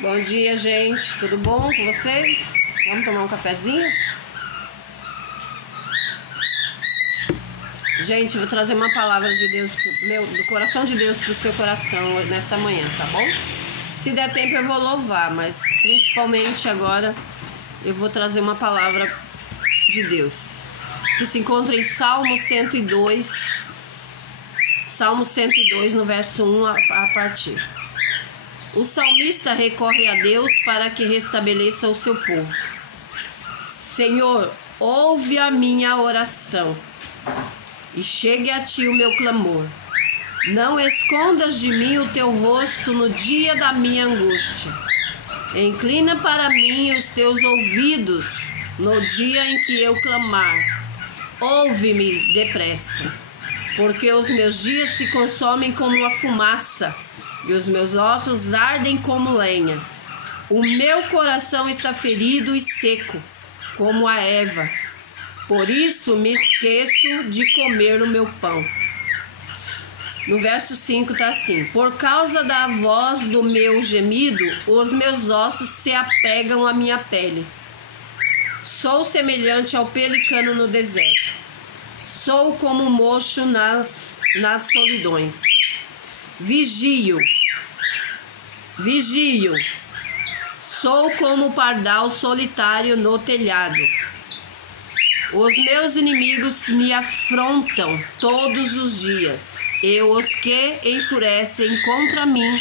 Bom dia, gente. Tudo bom com vocês? Vamos tomar um cafezinho? Gente, vou trazer uma palavra de Deus, do coração de Deus pro seu coração nesta manhã, tá bom? Se der tempo eu vou louvar, mas principalmente agora eu vou trazer uma palavra de Deus, que se encontra em Salmo 102, no verso 1 a partir. O salmista recorre a Deus para que restabeleça o seu povo. Senhor, ouve a minha oração e chegue a ti o meu clamor. Não escondas de mim o teu rosto no dia da minha angústia. Inclina para mim os teus ouvidos no dia em que eu clamar. Ouve-me depressa, porque os meus dias se consomem como uma fumaça e os meus ossos ardem como lenha. O meu coração está ferido e seco, como a erva. Por isso me esqueço de comer o meu pão. No verso 5 está assim: por causa da voz do meu gemido, os meus ossos se apegam à minha pele. Sou semelhante ao pelicano no deserto. Sou como um mocho nas solidões. Vigio. Sou como o pardal solitário no telhado. Os meus inimigos me afrontam todos os dias. E os que enfurecem contra mim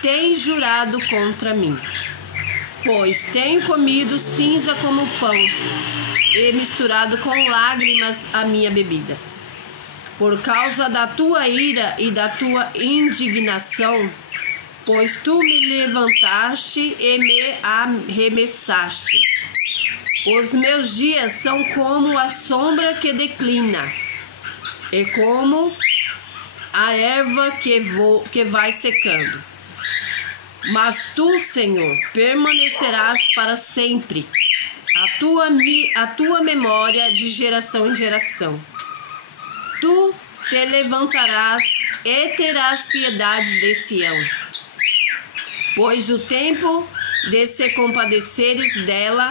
têm jurado contra mim. Pois tenho comido cinza como pão e misturado com lágrimas a minha bebida. Por causa da tua ira e da tua indignação, pois tu me levantaste e me arremessaste. Os meus dias são como a sombra que declina, e como a erva que vai secando. Mas tu, Senhor, permanecerás para sempre, a tua memória de geração em geração. Tu te levantarás e terás piedade de Sião, pois o tempo de se compadeceres dela,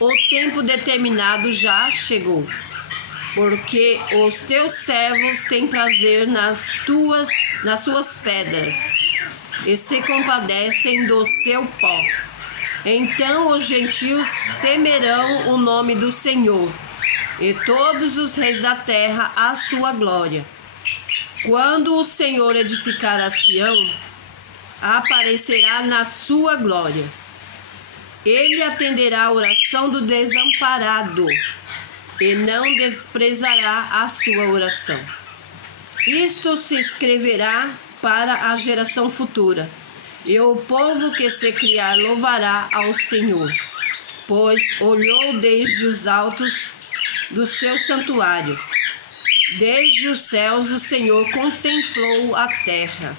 o tempo determinado já chegou. Porque os teus servos têm prazer nas suas pedras e se compadecem do seu pó. Então os gentios temerão o nome do Senhor, e todos os reis da terra a sua glória. Quando o Senhor edificar a Sião, aparecerá na sua glória. Ele atenderá a oração do desamparado e não desprezará a sua oração. Isto se escreverá para a geração futura, e o povo que se criar louvará ao Senhor, pois olhou desde os altos do seu santuário. Desde os céus o Senhor contemplou a terra,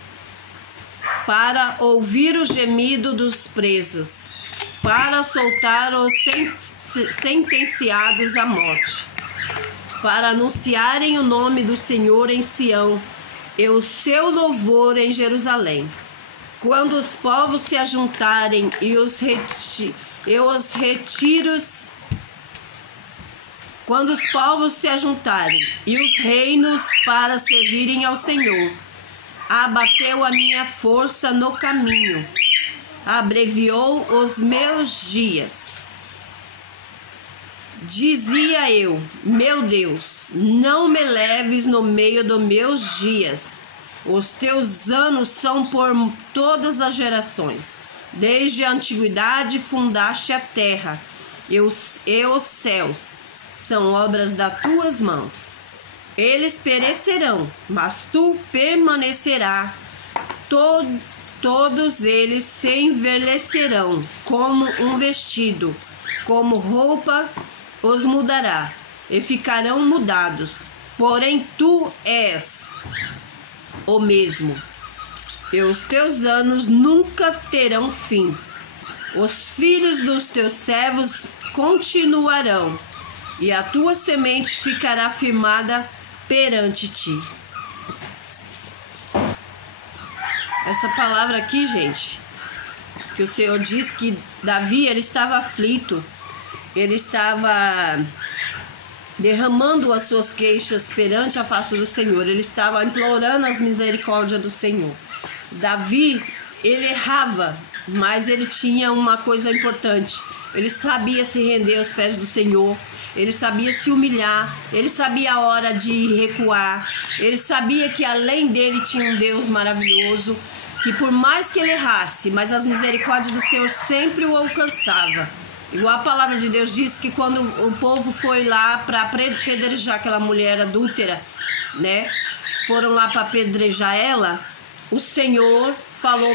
para ouvir o gemido dos presos, para soltar os sentenciados à morte, para anunciarem o nome do Senhor em Sião e o seu louvor em Jerusalém. Quando os povos se ajuntarem quando os povos se ajuntarem e os reinos para servirem ao Senhor, abateu a minha força no caminho, abreviou os meus dias. Dizia eu: meu Deus, não me leves no meio dos meus dias. Os teus anos são por todas as gerações. Desde a antiguidade fundaste a terra, e os céus são obras das tuas mãos. Eles perecerão, mas tu permanecerás. Todos eles se envelhecerão como um vestido, como roupa os mudará, e ficarão mudados. Porém tu és o mesmo, e os teus anos nunca terão fim. Os filhos dos teus servos continuarão, e a tua semente ficará firmada perante ti. Essa palavra aqui, gente, que o Senhor diz que Davi, ele estava aflito, ele estava derramando as suas queixas perante a face do Senhor, ele estava implorando as misericórdias do Senhor. Davi, ele errava, mas ele tinha uma coisa importante: ele sabia se render aos pés do Senhor, ele sabia se humilhar, ele sabia a hora de recuar, ele sabia que além dele tinha um Deus maravilhoso, que por mais que ele errasse, mas as misericórdias do Senhor sempre o alcançava. Igual a palavra de Deus diz que quando o povo foi lá para apedrejar aquela mulher adúltera, né? Foram lá para apedrejar ela, o Senhor falou,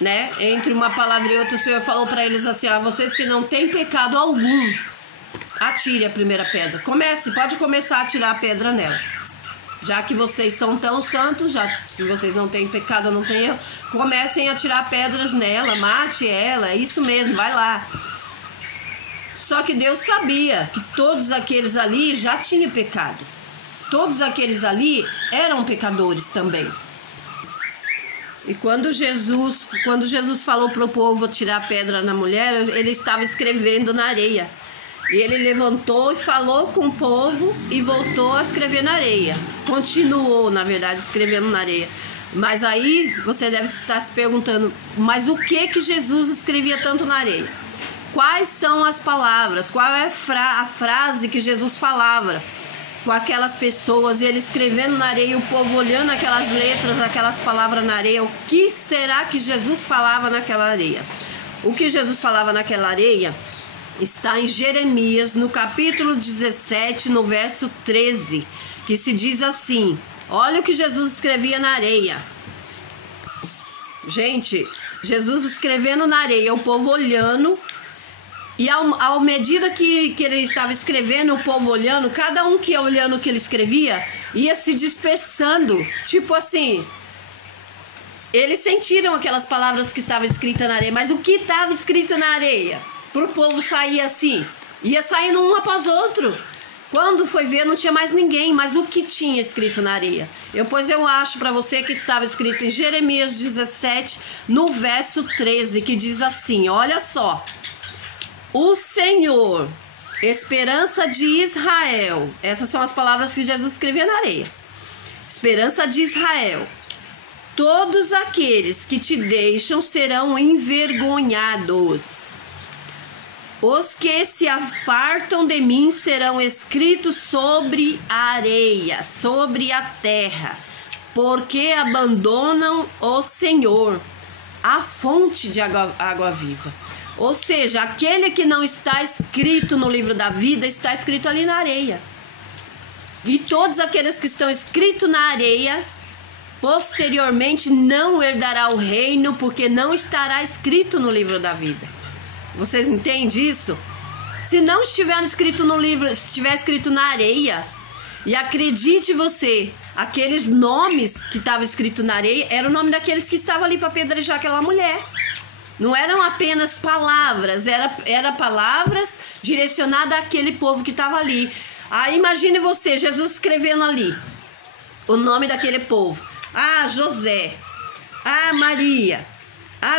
né? Entre uma palavra e outra, o Senhor falou para eles assim: vocês que não têm pecado algum, atire a primeira pedra. Pode começar a atirar a pedra nela. Já que vocês são tão santos, se vocês não têm pecado ou não têm erro, comecem a tirar pedras nela, mate ela, é isso mesmo, vai lá. Só que Deus sabia que todos aqueles ali já tinham pecado. Todos aqueles ali eram pecadores também. E quando Jesus falou para o povo tirar pedra na mulher, ele estava escrevendo na areia. E ele levantou e falou com o povo e voltou a escrever na areia. Continuou, na verdade, escrevendo na areia. Mas aí você deve estar se perguntando: mas o que Jesus escrevia tanto na areia? Quais são as palavras? Qual é a frase que Jesus falava com aquelas pessoas? Ele escrevendo na areia, o povo olhando aquelas letras, aquelas palavras na areia. O que será que Jesus falava naquela areia? O que Jesus falava naquela areia está em Jeremias, no capítulo 17, no verso 13, que se diz assim: olha o que Jesus escrevia na areia. Gente, Jesus escrevendo na areia, o povo olhando, e à medida que ele estava escrevendo, o povo olhando, cada um que ia olhando o que ele escrevia, ia se dispersando, tipo assim. Eles sentiram aquelas palavras que estavam escritas na areia, mas o que estava escrito na areia? Pro povo sair assim, ia saindo um após outro. Quando foi ver, não tinha mais ninguém, mas o que tinha escrito na areia? Pois eu acho para você que estava escrito em Jeremias 17, no verso 13, que diz assim: olha só, o Senhor, esperança de Israel. Essas são as palavras que Jesus escrevia na areia. Esperança de Israel. Todos aqueles que te deixam serão envergonhados. Os que se apartam de mim serão escritos sobre a areia, sobre a terra, porque abandonam o Senhor, a fonte de água viva. Ou seja, aquele que não está escrito no livro da vida, está escrito ali na areia. E todos aqueles que estão escritos na areia, posteriormente não herdará o reino, porque não estará escrito no livro da vida. Vocês entendem isso? Se não estiver escrito no livro, se estiver escrito na areia, e acredite você, aqueles nomes que estavam escritos na areia, era o nome daqueles que estavam ali para apedrejar aquela mulher. Não eram apenas palavras, era palavras direcionadas àquele povo que estava ali. Aí imagine você, Jesus escrevendo ali o nome daquele povo. José, Maria,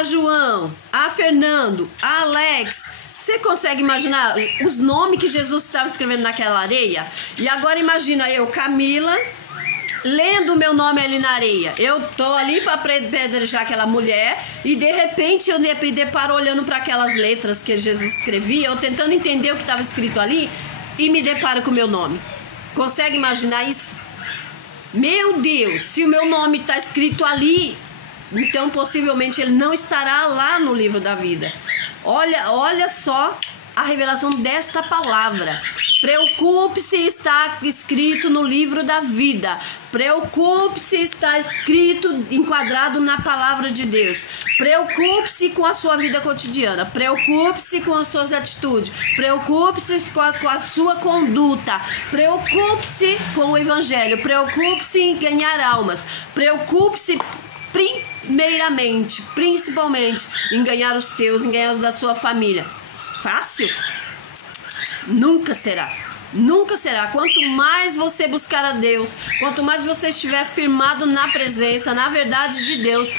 João, Fernando, Alex. Você consegue imaginar os nomes que Jesus estava escrevendo naquela areia? E agora imagina eu, Camila, lendo o meu nome ali na areia. Eu tô ali para apedrejar aquela mulher e de repente eu me deparo olhando para aquelas letras que Jesus escrevia, eu tentando entender o que estava escrito ali e me deparo com o meu nome. Consegue imaginar isso? Meu Deus, se o meu nome está escrito ali, então possivelmente ele não estará lá no livro da vida. Olha só a revelação desta palavra. Preocupe-se está escrito no livro da vida. Preocupe-se está escrito, enquadrado na palavra de Deus. Preocupe-se com a sua vida cotidiana. Preocupe-se com as suas atitudes. Preocupe-se com a sua conduta. Preocupe-se com o evangelho. Preocupe-se em ganhar almas. Preocupe-se primeiramente, principalmente, em ganhar os teus, em ganhar os da sua família. Fácil? Nunca será. Nunca será. Quanto mais você buscar a Deus, quanto mais você estiver firmado na presença, na verdade de Deus,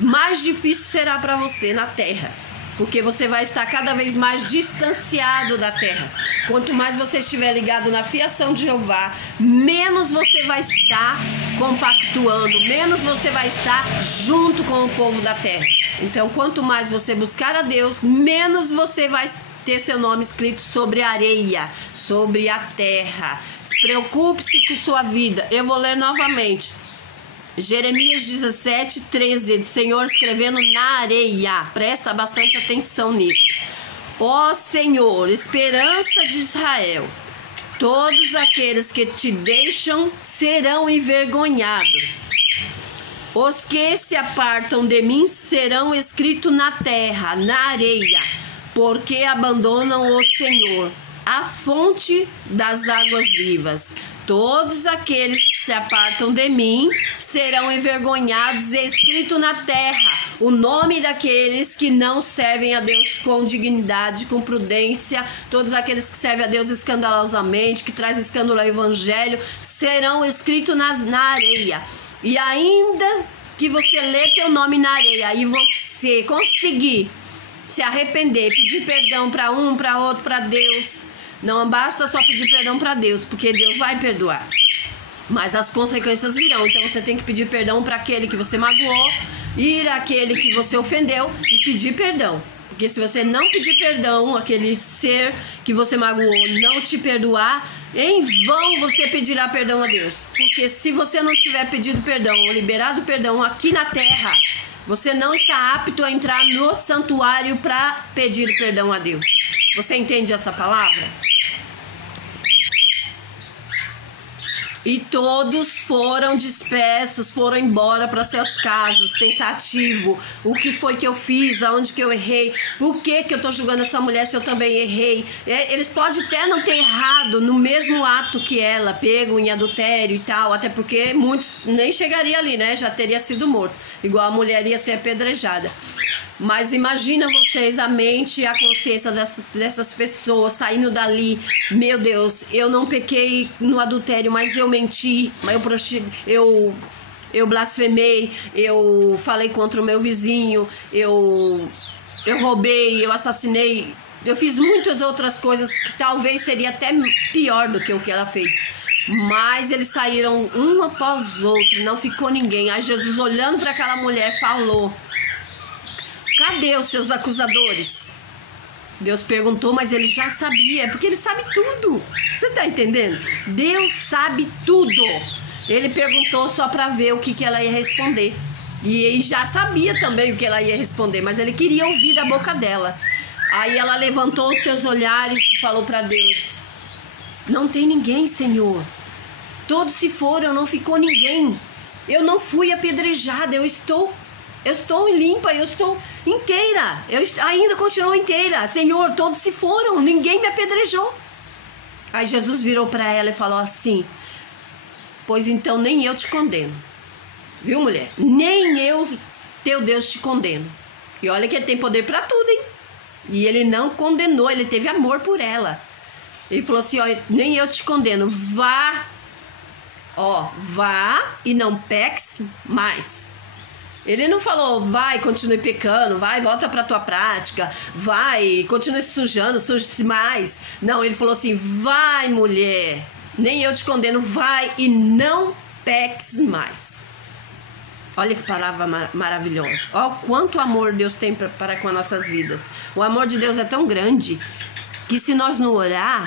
mais difícil será para você na terra. Porque você vai estar cada vez mais distanciado da terra. Quanto mais você estiver ligado na fiação de Jeová, menos você vai estar compactuando, menos você vai estar junto com o povo da terra. Então, quanto mais você buscar a Deus, menos você vai ter seu nome escrito sobre a areia, sobre a terra. Preocupe-se com sua vida. Eu vou ler novamente. Jeremias 17, 13, do Senhor escrevendo na areia. Presta bastante atenção nisso. Ó Senhor, esperança de Israel, todos aqueles que te deixam serão envergonhados. Os que se apartam de mim serão escritos na terra, na areia, porque abandonam o Senhor, a fonte das águas vivas. Todos aqueles que se apartam de mim serão envergonhados e escrito na terra o nome daqueles que não servem a Deus com dignidade, com prudência. Todos aqueles que servem a Deus escandalosamente, que traz escândalo ao evangelho, serão escritos na areia. E ainda que você lê teu nome na areia e você conseguir se arrepender, pedir perdão para um, para outro, para Deus, não basta só pedir perdão para Deus, porque Deus vai perdoar, mas as consequências virão. Então você tem que pedir perdão para aquele que você magoou, ir àquele que você ofendeu e pedir perdão. Porque se você não pedir perdão, aquele ser que você magoou não te perdoar, em vão você pedirá perdão a Deus. Porque se você não tiver pedido perdão, ou liberado perdão aqui na terra, você não está apto a entrar no santuário para pedir perdão a Deus. Você entende essa palavra? E todos foram dispersos, foram embora para suas casas, pensativo. O que foi que eu fiz? Aonde que eu errei? Por que que eu estou julgando essa mulher se eu também errei? Eles podem até não ter errado no mesmo ato que ela, pego em adultério e tal, até porque muitos nem chegariam ali, né? Já teria sido mortos. Igual a mulher ia ser apedrejada. Mas imagina vocês a mente e a consciência dessas pessoas saindo dali. Meu Deus, eu não pequei no adultério, mas eu menti, eu blasfemei, eu falei contra o meu vizinho, eu roubei, eu assassinei, eu fiz muitas outras coisas que talvez seria até pior do que o que ela fez. Mas eles saíram um após o outro, não ficou ninguém. Aí Jesus, olhando para aquela mulher, falou: cadê os seus acusadores? Deus perguntou, mas ele já sabia, porque ele sabe tudo. Você tá entendendo? Deus sabe tudo. Ele perguntou só para ver o que ela ia responder. E ele já sabia também o que ela ia responder, mas ele queria ouvir da boca dela. Aí ela levantou os seus olhares e falou para Deus: não tem ninguém, Senhor. Todos se foram, não ficou ninguém. Eu não fui apedrejada, eu estou limpa, eu estou inteira, eu ainda continuo inteira. Senhor, todos se foram, ninguém me apedrejou. Aí Jesus virou para ela e falou assim: pois então nem eu te condeno. Viu, mulher? Nem eu, teu Deus, te condeno. E olha que ele tem poder para tudo, hein? E ele não condenou, ele teve amor por ela. Ele falou assim: ó, nem eu te condeno, vá e não peques mais. Ele não falou: vai, continue pecando, vai, volta pra tua prática, vai, continue se sujando, suje-se mais. Não, ele falou assim: vai, mulher, nem eu te condeno, vai e não peques mais. Olha que palavra maravilhosa. Olha o quanto amor Deus tem para com as nossas vidas. O amor de Deus é tão grande que se nós não orar,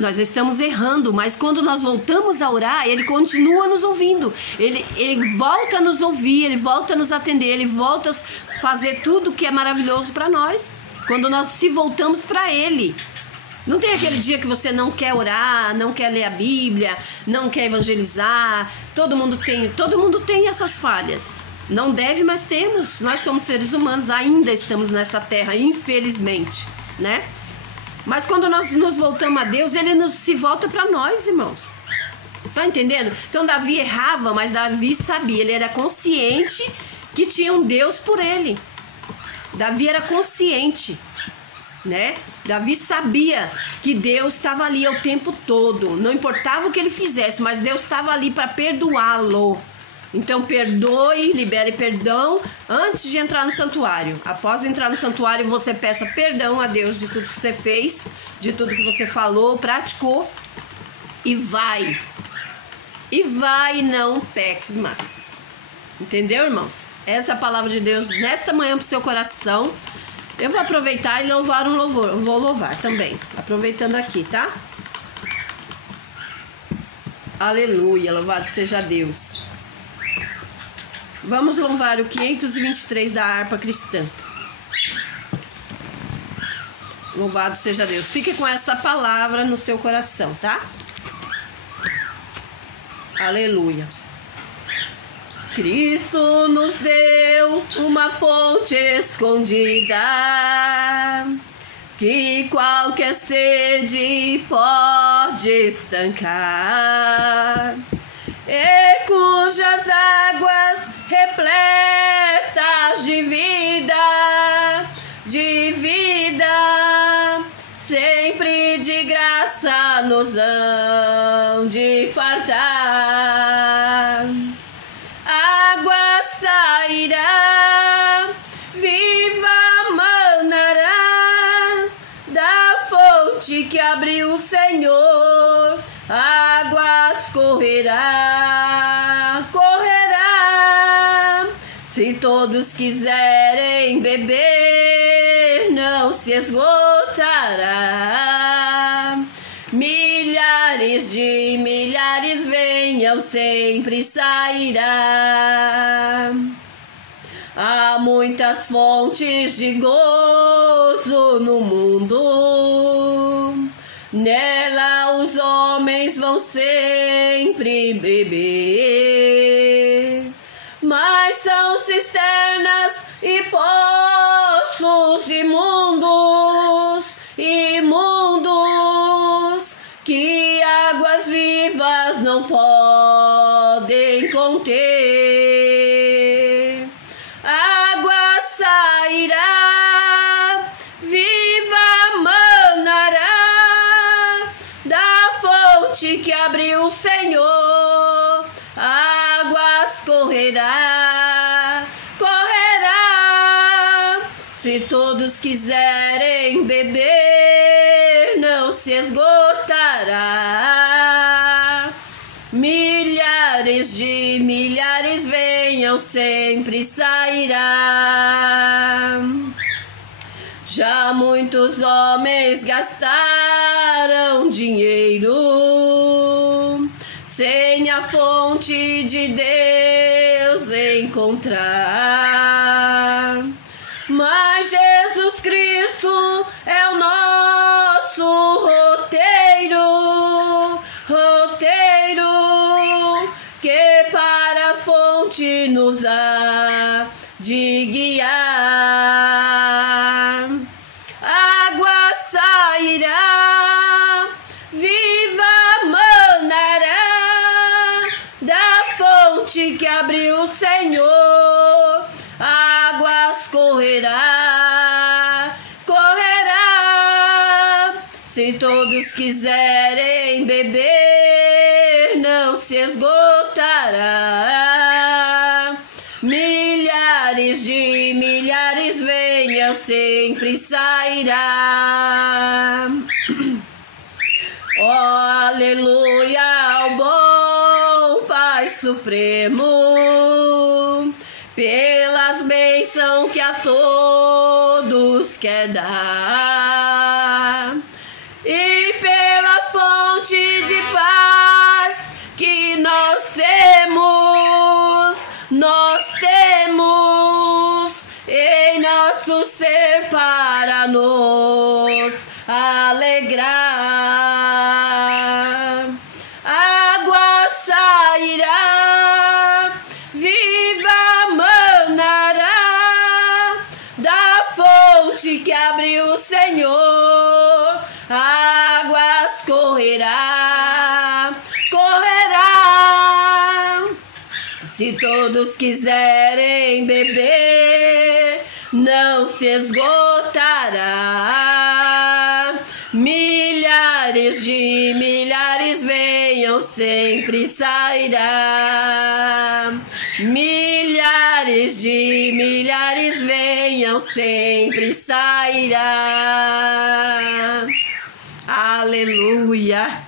nós estamos errando, mas quando nós voltamos a orar, Ele continua nos ouvindo. Ele volta a nos ouvir, Ele volta a nos atender, Ele volta a fazer tudo que é maravilhoso para nós. Quando nós se voltamos para Ele. Não tem aquele dia que você não quer orar, não quer ler a Bíblia, não quer evangelizar. Todo mundo tem essas falhas. Não deve, mas temos. Nós somos seres humanos, ainda estamos nessa terra, infelizmente, né? Mas quando nós nos voltamos a Deus, Ele se volta para nós, irmãos. Tá entendendo? Então Davi errava, mas Davi sabia. Ele era consciente que tinha um Deus por ele. Davi era consciente, né? Davi sabia que Deus estava ali o tempo todo. Não importava o que ele fizesse, mas Deus estava ali para perdoá-lo. Então perdoe, libere perdão antes de entrar no santuário. Após entrar no santuário, você peça perdão a Deus de tudo que você fez, de tudo que você falou, praticou, e vai. E vai e não peques mais. Entendeu, irmãos? Essa é a palavra de Deus nesta manhã para o seu coração. Eu vou aproveitar e louvar um louvor. Eu vou louvar também, aproveitando aqui, tá? Aleluia, louvado seja Deus. Vamos louvar o 523 da harpa cristã. Louvado seja Deus. Fique com essa palavra no seu coração, tá? Aleluia. Cristo nos deu uma fonte escondida, que qualquer sede pode estancar, e cujas águas repletas de vida, sempre de graça nos hão de fartar. Água sairá, viva manará, da fonte que abriu o Senhor, águas correrá. Se todos quiserem beber, não se esgotará. Milhares de milhares venham, sempre sairá. Há muitas fontes de gozo no mundo, nela os homens vão sempre beber. Mas são cisternas e poços imundos, que águas vivas não podem conter. Água sairá, viva manará, da fonte que abriu o Senhor, águas correrá. Se todos quiserem beber, não se esgotará. Milhares de milhares venham, sempre sairá. Já muitos homens gastaram dinheiro sem a fonte de Deus encontrar. Mas Jesus Cristo é o nosso roteiro, que para a fonte nos há de guiar. Água sairá, viva manará, da fonte que abriu o Senhor, águas correrá. Se todos quiserem beber, não se esgotará. Milhares de milhares venham, sempre sairá. Oh, aleluia ao bom Pai Supremo, pelas bênçãos que a todos quer dar, e pela fonte de paz que nós temos em nosso ser para nos alegrar. Água sairá, viva manará, da fonte que abriu o Senhor, águas correrá. Se todos quiserem beber, não se esgotará. Milhares de milhares venham, sempre sairá. de milhares venham, sempre sairá. Aleluia.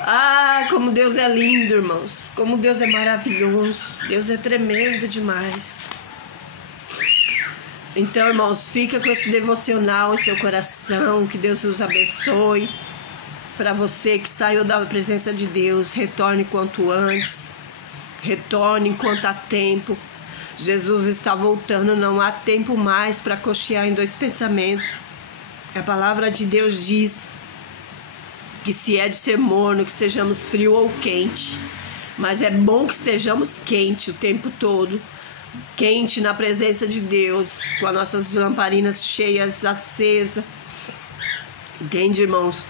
Ah, como Deus é lindo, irmãos. Como Deus é maravilhoso. Deus é tremendo demais. Então, irmãos, fica com esse devocional em seu coração. Que Deus os abençoe. Para você que saiu da presença de Deus, retorne quanto antes. Retorne enquanto há tempo. Jesus está voltando, não há tempo mais para cochear em dois pensamentos. A palavra de Deus diz que se é de ser morno, que sejamos frio ou quente. Mas é bom que estejamos quente o tempo todo. Quente na presença de Deus, com as nossas lamparinas cheias, acesas. Entende, irmãos?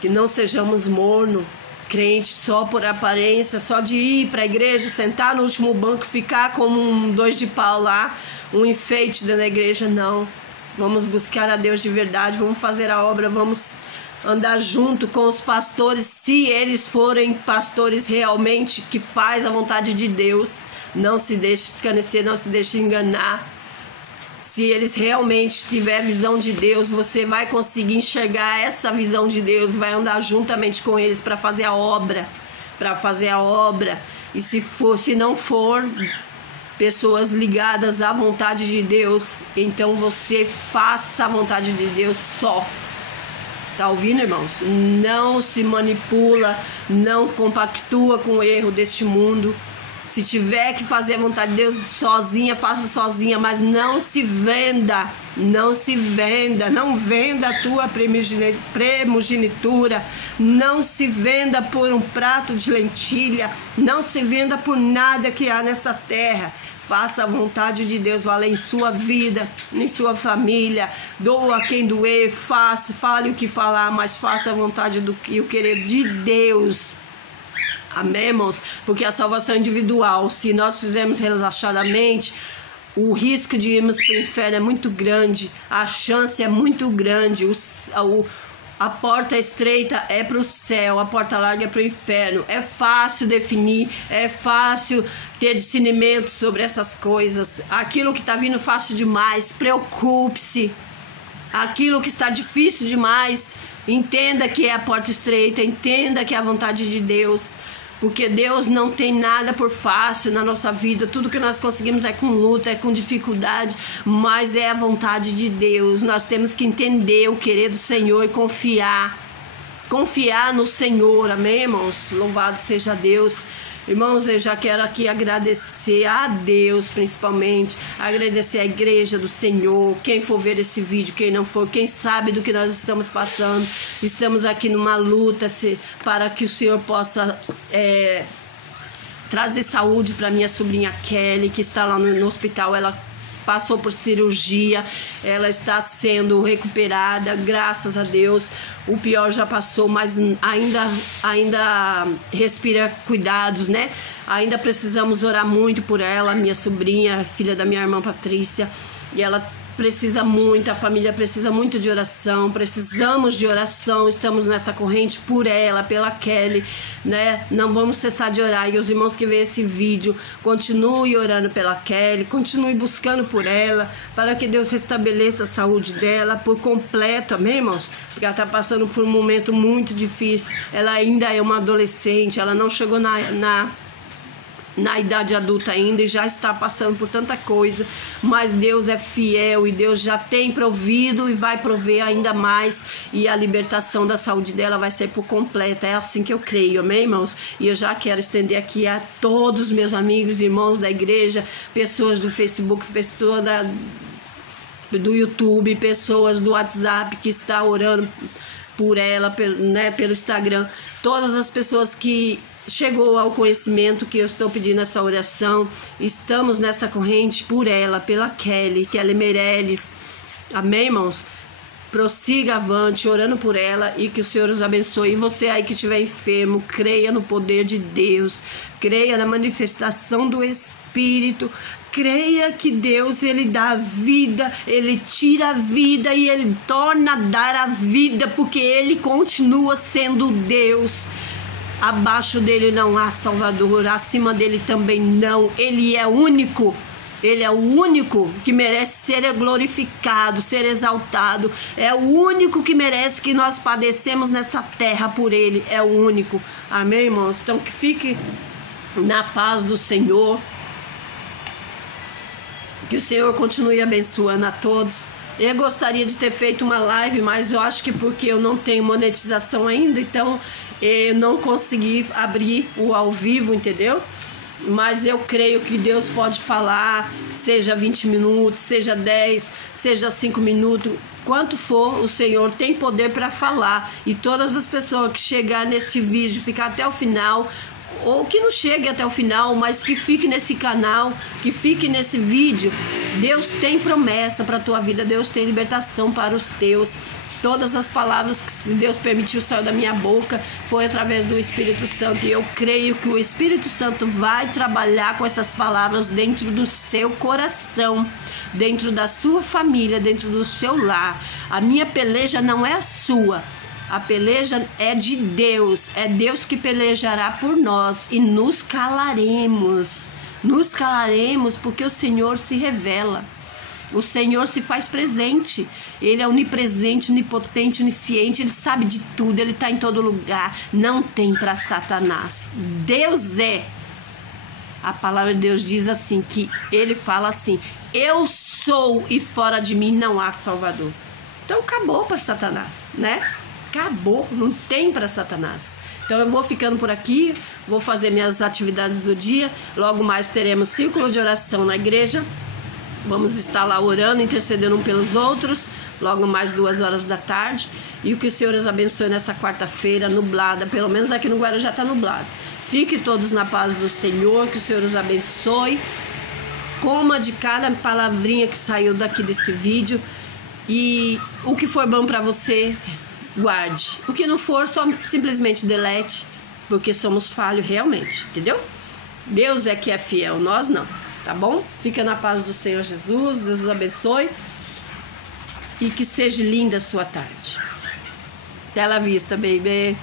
Que não sejamos morno, crente só por aparência, só de ir para a igreja, sentar no último banco, ficar como um dois de pau lá, um enfeite dentro da igreja. Não. Vamos buscar a Deus de verdade, vamos fazer a obra, vamos andar junto com os pastores, se eles forem pastores realmente que faz a vontade de Deus. Não se deixe escarnecer, não se deixe enganar. Se eles realmente tiverem visão de Deus, você vai conseguir enxergar essa visão de Deus, vai andar juntamente com eles para fazer a obra, E se não for pessoas ligadas à vontade de Deus, então você faça a vontade de Deus só. Tá ouvindo, irmãos? Não se manipula, não compactua com o erro deste mundo. Se tiver que fazer a vontade de Deus sozinha, faça sozinha, mas não se venda, não venda a tua primogenitura, não se venda por um prato de lentilha, não se venda por nada que há nessa terra. Faça a vontade de Deus valer em sua vida, em sua família. Doa quem doer, fale o que falar, mas faça a vontade e o querer de Deus. Amém, irmãos? Porque a salvação é individual. Se nós fizermos relaxadamente, o risco de irmos para o inferno é muito grande. A chance é muito grande. A porta estreita é para o céu, a porta larga é para o inferno. É fácil definir, é fácil ter discernimento sobre essas coisas. Aquilo que está vindo fácil demais, preocupe-se. Aquilo que está difícil demais, entenda que é a porta estreita, entenda que é a vontade de Deus. Porque Deus não tem nada por fácil na nossa vida. Tudo que nós conseguimos é com luta, é com dificuldade, mas é a vontade de Deus. Nós temos que entender o querer do Senhor e confiar no Senhor. Amém, irmãos? Louvado seja Deus. Irmãos, eu já quero aqui agradecer a Deus, principalmente, agradecer a igreja do Senhor, quem for ver esse vídeo, quem não for, quem sabe do que nós estamos passando. Estamos aqui numa luta para que o Senhor possa trazer saúde para minha sobrinha Kelly, que está lá no hospital. Ela passou por cirurgia, ela está sendo recuperada, graças a Deus. O pior já passou, mas ainda respira cuidados, né? Ainda precisamos orar muito por ela, minha sobrinha, filha da minha irmã Patrícia, e ela precisa muito, a família precisa muito de oração, precisamos de oração, estamos nessa corrente por ela, pela Kelly, né? Não vamos cessar de orar. E os irmãos que veem esse vídeo, continue orando pela Kelly, continue buscando por ela, para que Deus restabeleça a saúde dela por completo, amém, irmãos? Porque ela está passando por um momento muito difícil, ela ainda é uma adolescente, ela não chegou na idade adulta ainda e já está passando por tanta coisa, mas Deus é fiel e Deus já tem provido e vai prover ainda mais, e a libertação da saúde dela vai ser por completa. É assim que eu creio, amém, irmãos? E eu já quero estender aqui a todos os meus amigos e irmãos da igreja, pessoas do Facebook, pessoas do YouTube, pessoas do WhatsApp que está orando por ela, pelo Instagram, todas as pessoas que chegou ao conhecimento que eu estou pedindo essa oração, estamos nessa corrente por ela, pela Kelly Meirelles, amém, irmãos? Prossiga avante, orando por ela, e que o Senhor os abençoe. E você aí que estiver enfermo, creia no poder de Deus, creia na manifestação do Espírito, creia que Deus, Ele dá a vida, Ele tira a vida e Ele torna a dar a vida, porque Ele continua sendo Deus. Abaixo dele não há Salvador, acima dele também não. Ele é único. Ele é o único que merece ser glorificado, ser exaltado. É o único que merece que nós padecemos nessa terra por ele. É o único. Amém, irmãos? Então que fique na paz do Senhor. Que o Senhor continue abençoando a todos. Eu gostaria de ter feito uma live, mas eu acho que porque eu não tenho monetização ainda, então eu não consegui abrir o ao vivo, entendeu? Mas eu creio que Deus pode falar, seja 20 minutos, seja 10, seja 5 minutos, quanto for, o Senhor tem poder para falar. E todas as pessoas que chegar neste vídeo, ficar até o final, ou que não chegue até o final, mas que fique nesse canal, que fique nesse vídeo, Deus tem promessa para a tua vida, Deus tem libertação para os teus. Todas as palavras que Deus permitiu sair da minha boca foi através do Espírito Santo. E eu creio que o Espírito Santo vai trabalhar com essas palavras dentro do seu coração, dentro da sua família, dentro do seu lar. A minha peleja não é a sua. A peleja é de Deus. É Deus que pelejará por nós. E nos calaremos. Nos calaremos porque o Senhor se revela. O Senhor se faz presente. Ele é onipresente, onipotente, onisciente. Ele sabe de tudo. Ele está em todo lugar. Não tem para Satanás. Deus é. A palavra de Deus diz assim, que ele fala assim: eu sou e fora de mim não há Salvador. Então acabou para Satanás, né? Acabou. Não tem para Satanás. Então eu vou ficando por aqui. Vou fazer minhas atividades do dia. Logo mais teremos círculo de oração na igreja. Vamos estar lá orando, intercedendo um pelos outros, logo mais 2 horas da tarde. E o que o Senhor os abençoe nessa quarta-feira nublada, pelo menos aqui no Guarujá está nublado. Fiquem todos na paz do Senhor, que o Senhor os abençoe. Coma de cada palavrinha que saiu daqui deste vídeo. E o que for bom para você, guarde. O que não for, só simplesmente delete, porque somos falhos realmente, entendeu? Deus é que é fiel, nós não. Tá bom? Fica na paz do Senhor Jesus. Deus os abençoe. E que seja linda a sua tarde. Até la vista, baby.